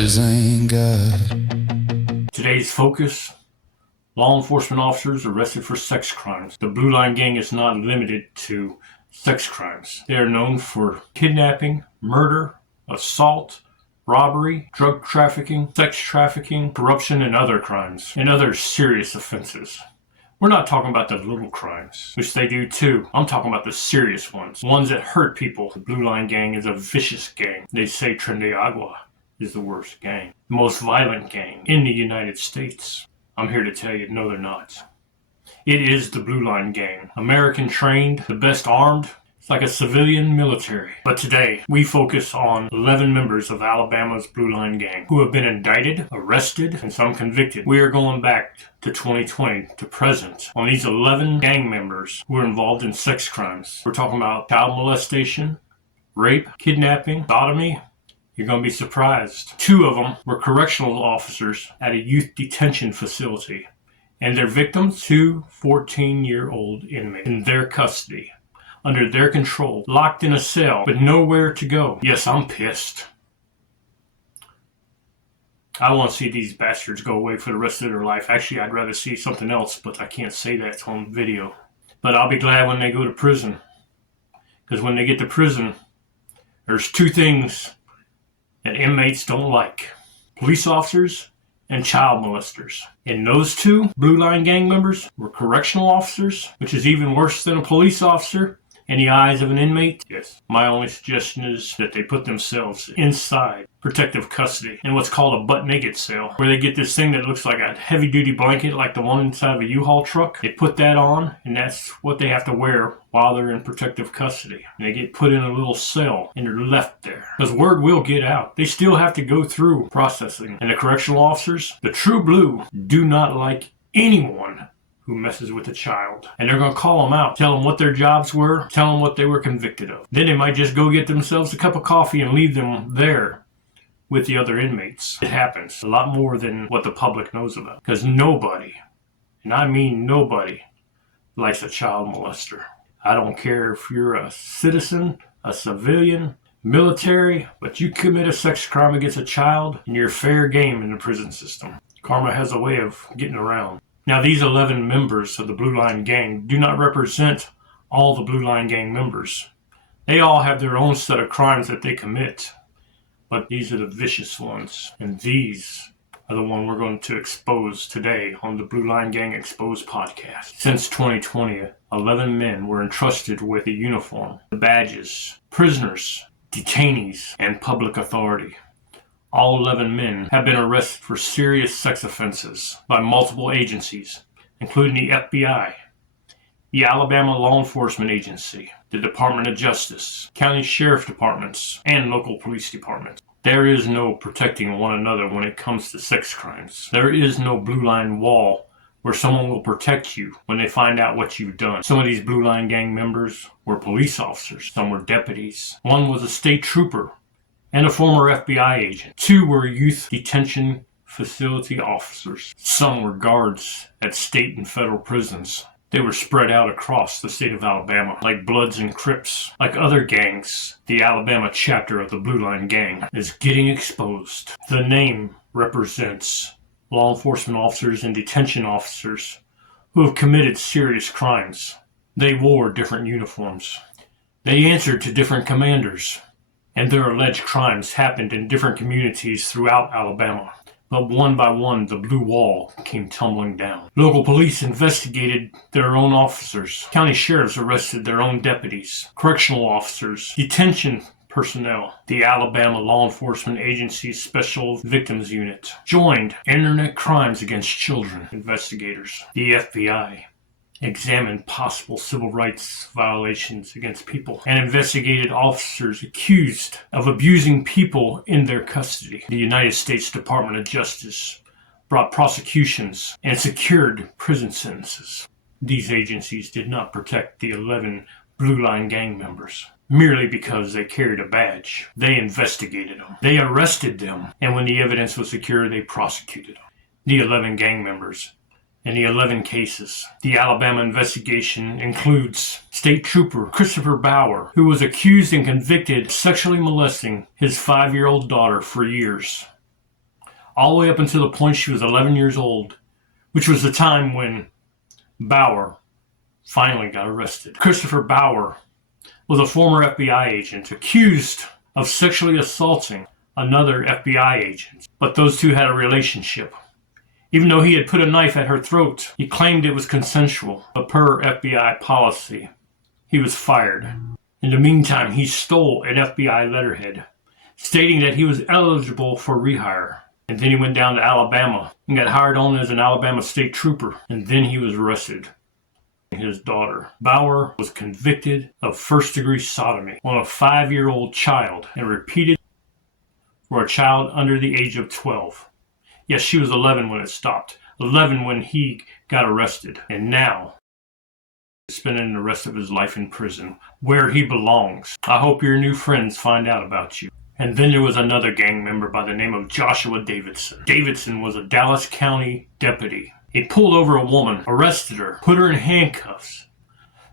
This ain't God. Today's focus: law enforcement officers arrested for sex crimes. The Blue Line Gang is not limited to sex crimes. They are known for kidnapping, murder, assault, robbery, drug trafficking, sex trafficking, corruption, and other crimes, and other serious offenses. We're not talking about the little crimes, which they do too. I'm talking about the serious ones that hurt people. The Blue Line Gang is a vicious gang. They say Tren de Agua is the worst gang, the most violent gang in the United States. I'm here to tell you, no, they're not. It is the Blue Line Gang. American trained, the best armed. It's like a civilian military. But today, we focus on 11 members of Alabama's Blue Line Gang who have been indicted, arrested, and some convicted. We are going back to 2020 to present on these 11 gang members who are involved in sex crimes. We're talking about child molestation, rape, kidnapping, sodomy. You're going to be surprised. 2 of them were correctional officers at a youth detention facility, and their victims, 2 14-year-old inmates in their custody, under their control, locked in a cell with nowhere to go. Yes, I'm pissed. I want to see these bastards go away for the rest of their life. Actually, I'd rather see something else, but I can't say that on video. But I'll be glad when they go to prison, because when they get to prison, there's 2 things that inmates don't like: police officers and child molesters. And those 2 Blue Line Gang members were correctional officers, which is even worse than a police officer in the eyes of an inmate. Yes. My only suggestion is that they put themselves inside protective custody in what's called a butt-naked cell, where they get this thing that looks like a heavy-duty blanket, like the one inside of a U-Haul truck. They put that on, and that's what they have to wear while they're in protective custody. And they get put in a little cell, and they're left there. Because word will get out. They still have to go through processing. And the correctional officers, the true blue, do not like anyone who messes with a child. And they're going to call them out, tell them what their jobs were, tell them what they were convicted of. Then they might just go get themselves a cup of coffee and leave them there with the other inmates. It happens a lot more than what the public knows about. Because nobody, and I mean nobody, likes a child molester. I don't care if you're a citizen, a civilian, military, but you commit a sex crime against a child, and you're fair game in the prison system. Karma has a way of getting around. Now, these 11 members of the Blue Line Gang do not represent all the Blue Line Gang members. They all have their own set of crimes that they commit. But these are the vicious ones. And these are the one we're going to expose today on the Blue Line Gang Exposed podcast. Since 2020, 11 men were entrusted with the uniform, the badges, prisoners, detainees, and public authority. All 11 men have been arrested for serious sex offenses by multiple agencies, including the FBI, the Alabama Law Enforcement Agency, the Department of Justice, county sheriff departments, and local police departments. There is no protecting one another when it comes to sex crimes. There is no blue line wall where someone will protect you when they find out what you've done. Some of these Blue Line Gang members were police officers. Some were deputies. One was a state trooper and a former FBI agent. 2 were youth detention facility officers. Some were guards at state and federal prisons. They were spread out across the state of Alabama, like Bloods and Crips. Like other gangs, the Alabama chapter of the Blue Line Gang is getting exposed. The name represents law enforcement officers and detention officers who have committed serious crimes. They wore different uniforms. They answered to different commanders, and their alleged crimes happened in different communities throughout Alabama. But one by one, the blue wall came tumbling down. Local police investigated their own officers. County sheriffs arrested their own deputies. Correctional officers, detention personnel, the Alabama Law Enforcement Agency's Special Victims Unit joined Internet Crimes Against Children investigators. The FBI examined possible civil rights violations against people and investigated officers accused of abusing people in their custody. The United States Department of Justice brought prosecutions and secured prison sentences. These agencies did not protect the 11 Blue Line Gang members merely because they carried a badge. They investigated them. They arrested them. And when the evidence was secure, they prosecuted them. The 11 gang members in the 11 cases. The Alabama investigation includes State Trooper Christopher Bauer, who was accused and convicted of sexually molesting his 5-year-old daughter for years. all the way up until the point she was 11 years old, which was the time when Bauer finally got arrested. Christopher Bauer was a former FBI agent accused of sexually assaulting another FBI agent, but those two had a relationship. Even though he had put a knife at her throat, he claimed it was consensual, but per FBI policy, he was fired. In the meantime, he stole an FBI letterhead, stating that he was eligible for rehire. And then he went down to Alabama and got hired on as an Alabama state trooper, and then he was arrested. His daughter. Bauer was convicted of first-degree sodomy on a 5-year-old child and repeated for a child under the age of 12. Yes, she was 11 when it stopped. 11 when he got arrested. And now, he's spending the rest of his life in prison, where he belongs. I hope your new friends find out about you. And then there was another gang member by the name of Joshua Davidson. Davidson was a Dallas County deputy. He pulled over a woman, arrested her, put her in handcuffs,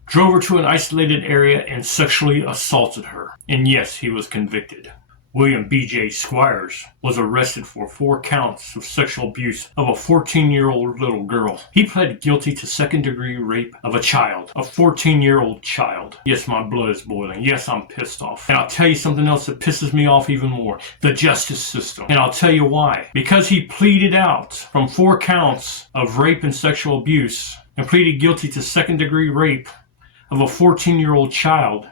drove her to an isolated area, and sexually assaulted her. And yes, he was convicted. William B.J. Squires was arrested for 4 counts of sexual abuse of a 14-year-old little girl. He pled guilty to second-degree rape of a child, a 14-year-old child. Yes, my blood is boiling. Yes, I'm pissed off. And I'll tell you something else that pisses me off even more. The justice system. And I'll tell you why. Because he pleaded out from 4 counts of rape and sexual abuse and pleaded guilty to second-degree rape of a 14-year-old child,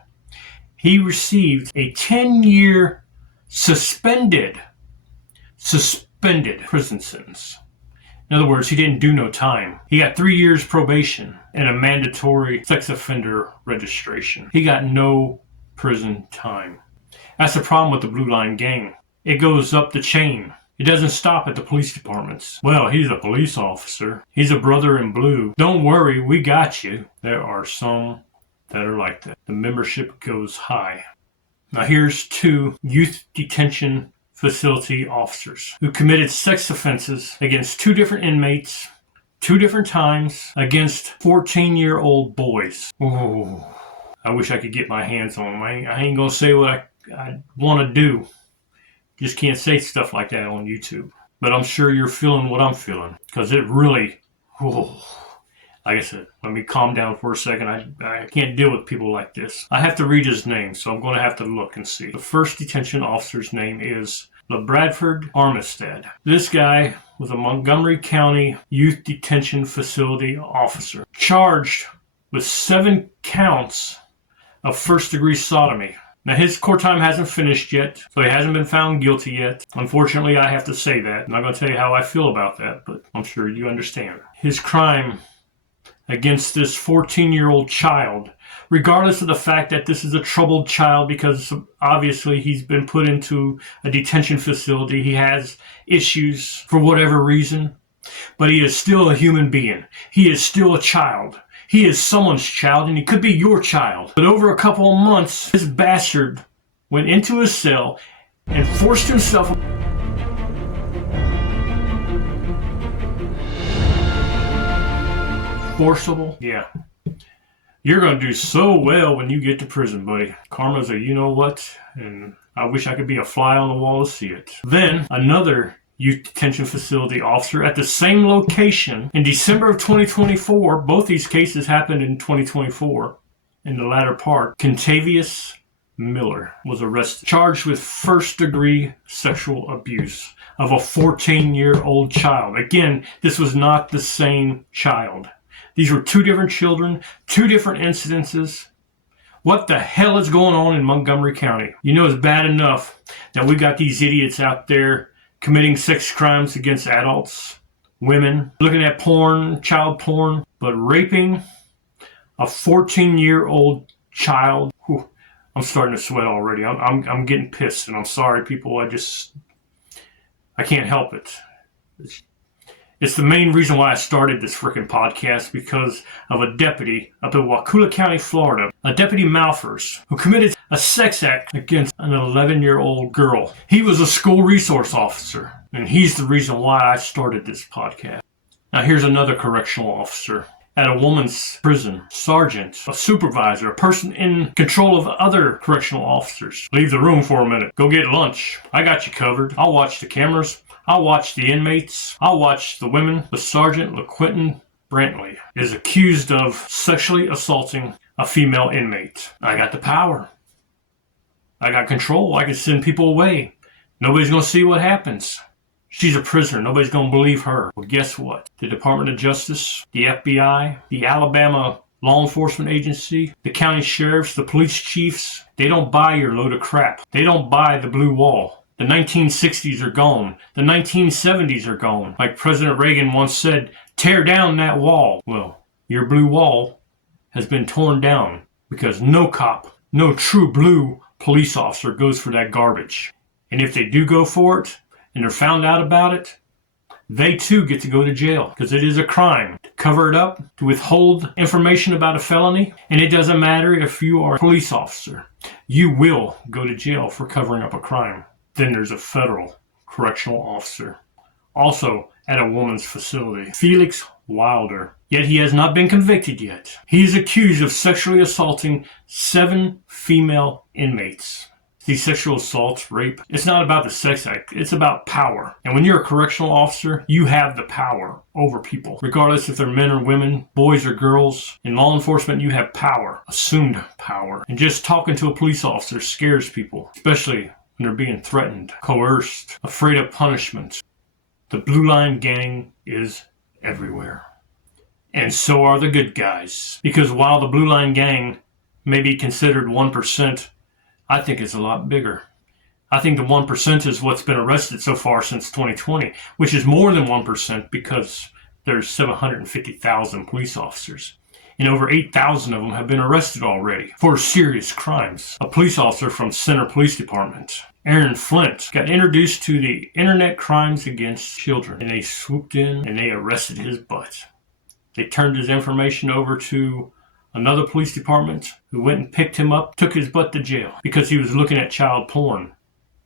he received a 10-year suspended prison sentence. In other words, he didn't do no time. He got 3 years probation and a mandatory sex offender registration. He got no prison time. That's the problem with the Blue Line Gang. It goes up the chain. It doesn't stop at the police departments. Well, he's a police officer. He's a brother in blue. Don't worry, we got you. There are some that are like that. The membership goes high. Now here's 2 youth detention facility officers who committed sex offenses against 2 different inmates, 2 different times, against 14-year-old boys. Ooh, I wish I could get my hands on them. I ain't gonna say what I want to do. Just can't say stuff like that on YouTube. But I'm sure you're feeling what I'm feeling, because it really, like I said, let me calm down for a second. I can't deal with people like this. I have to read his name, so I'm going to have to look and see. The first detention officer's name is LeBradford Armistead. This guy was a Montgomery County Youth Detention Facility officer, charged with 7 counts of first-degree sodomy. Now, his court time hasn't finished yet, so he hasn't been found guilty yet. Unfortunately, I have to say that. I'm not going to tell you how I feel about that, but I'm sure you understand. His crime against this 14-year-old child, regardless of the fact that this is a troubled child, because obviously he's been put into a detention facility. He has issues for whatever reason, but he is still a human being. He is still a child. He is someone's child, and he could be your child. But over a couple of months, this bastard went into his cell and forced himself. Forcible? Yeah. You're going to do so well when you get to prison, buddy. Karma's a you-know-what, and I wish I could be a fly on the wall to see it. Then, another youth detention facility officer at the same location in December of 2024. Both these cases happened in 2024, in the latter part. Contavious Miller was arrested, charged with first-degree sexual abuse of a 14-year-old child. Again, this was not the same child. These were 2 different children, 2 different incidences. What the hell is going on in Montgomery County? You know, it's bad enough that we got these idiots out there committing sex crimes against adults, women, looking at porn, child porn, but raping a 14-year-old child. Whew, I'm starting to sweat already. I'm getting pissed, and I'm sorry, people. I can't help it. It's the main reason why I started this freaking podcast, because of a deputy up in Wakulla County, Florida, a Deputy Malphurs, who committed a sex act against an 11-year-old girl. He was a school resource officer, and he's the reason why I started this podcast. Now here's another correctional officer at a woman's prison, sergeant, a supervisor, a person in control of other correctional officers. Leave the room for a minute. Go get lunch. I got you covered. I'll watch the cameras. I'll watch the inmates. I'll watch the women. The Sergeant LaQuinton Brantley is accused of sexually assaulting a female inmate. I got the power. I got control. I can send people away. Nobody's going to see what happens. She's a prisoner. Nobody's going to believe her. Well, guess what? The Department of Justice, the FBI, the Alabama Law Enforcement Agency, the county sheriffs, the police chiefs, they don't buy your load of crap. They don't buy the blue wall. The 1960s are gone. The 1970s are gone. Like President Reagan once said, tear down that wall. Well, your blue wall has been torn down because no cop, no true blue police officer goes for that garbage. And if they do go for it, and they're found out about it, they too get to go to jail because it is a crime to cover it up, to withhold information about a felony. And it doesn't matter if you are a police officer, you will go to jail for covering up a crime. Then there's a federal correctional officer, also at a woman's facility, Felix Wilder. Yet he has not been convicted yet. He is accused of sexually assaulting 7 female inmates. These sexual assaults, rape, it's not about the sex act, it's about power. And when you're a correctional officer, you have the power over people. Regardless if they're men or women, boys or girls, in law enforcement you have power, assumed power. And just talking to a police officer scares people, especially when they're being threatened, coerced, afraid of punishment. The Blue Line Gang is everywhere. And so are the good guys. Because while the Blue Line Gang may be considered 1%, I think it's a lot bigger. I think the 1% is what's been arrested so far since 2020, which is more than 1% because there's 750,000 police officers. And over 8,000 of them have been arrested already for serious crimes. A police officer from Center Police Department, Aaron Flint, got introduced to the Internet Crimes Against Children, and they swooped in and they arrested his butt. They turned his information over to another police department who went and picked him up, took his butt to jail because he was looking at child porn,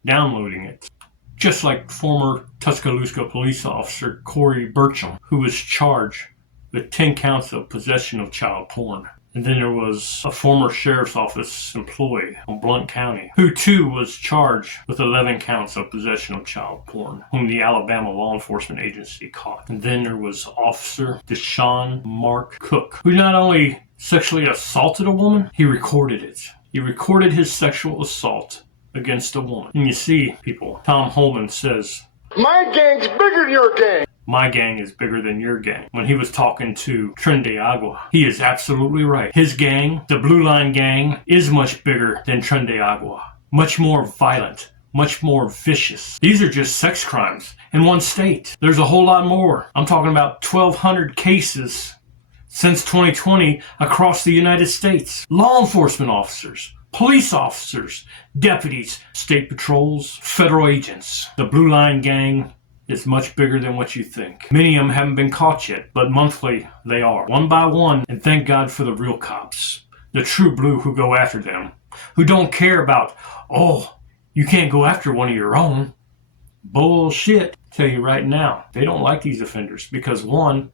downloading it. Just like former Tuscaloosa police officer Corey Burcham, who was charged with 10 counts of possession of child porn. And then there was a former sheriff's office employee from Blount County, who too was charged with 11 counts of possession of child porn, whom the Alabama Law Enforcement Agency caught. And then there was Officer Deshaun Mark Cook, who not only sexually assaulted a woman, he recorded it. He recorded his sexual assault against a woman. And you see, people, Tom Holman says, my gang's bigger than your gang. My gang is bigger than your gang. When he was talking to Tren de Agua, he is absolutely right. His gang, the Blue Line Gang, is much bigger than Tren de Agua. Much more violent, much more vicious. These are just sex crimes in one state. There's a whole lot more. I'm talking about 1,200 cases since 2020 across the United States. Law enforcement officers, police officers, deputies, state patrols, federal agents. The Blue Line Gang is much bigger than what you think. Many of them haven't been caught yet, but monthly they are. One by one, and thank God for the real cops. The true blue who go after them. Who don't care about, oh, you can't go after one of your own. Bullshit. I tell you right now, they don't like these offenders because one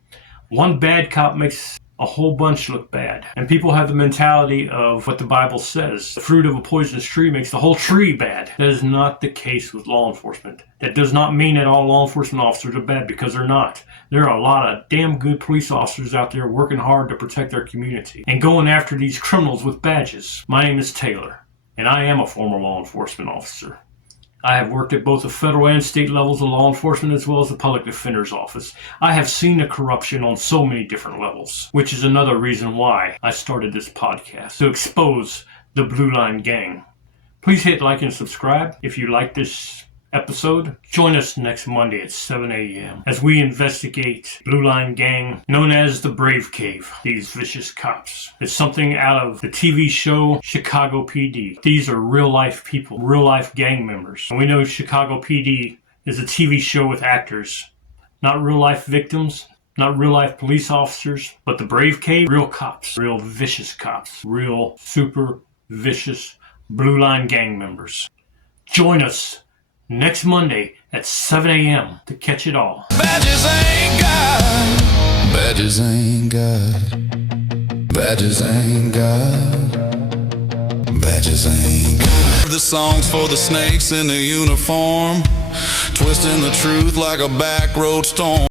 bad cop makes a whole bunch look bad. And people have the mentality of what the Bible says. The fruit of a poisonous tree makes the whole tree bad. That is not the case with law enforcement. That does not mean that all law enforcement officers are bad, because they're not. There are a lot of damn good police officers out there working hard to protect their community and going after these criminals with badges. My name is Taylor, and I am a former law enforcement officer. I have worked at both the federal and state levels of law enforcement as well as the public defender's office. I have seen the corruption on so many different levels, which is another reason why I started this podcast, to expose the Blue Line Gang. Please hit like and subscribe if you like this episode. Join us next Monday at 7 a.m. as we investigate Blue Line Gang, known as the Brave Cave. These vicious cops. It's something out of the TV show Chicago PD. These are real life people, real life gang members. And we know Chicago PD is a TV show with actors, not real life victims, not real life police officers, but the Brave Cave, real cops, real vicious cops, real super vicious Blue Line Gang members. Join us next Monday at 7 a.m. to catch it all. Badges ain't God. Badges ain't God. Badges ain't God. Badges ain't God. The songs for the snakes in the uniform. Twist twisting the truth like a back road storm.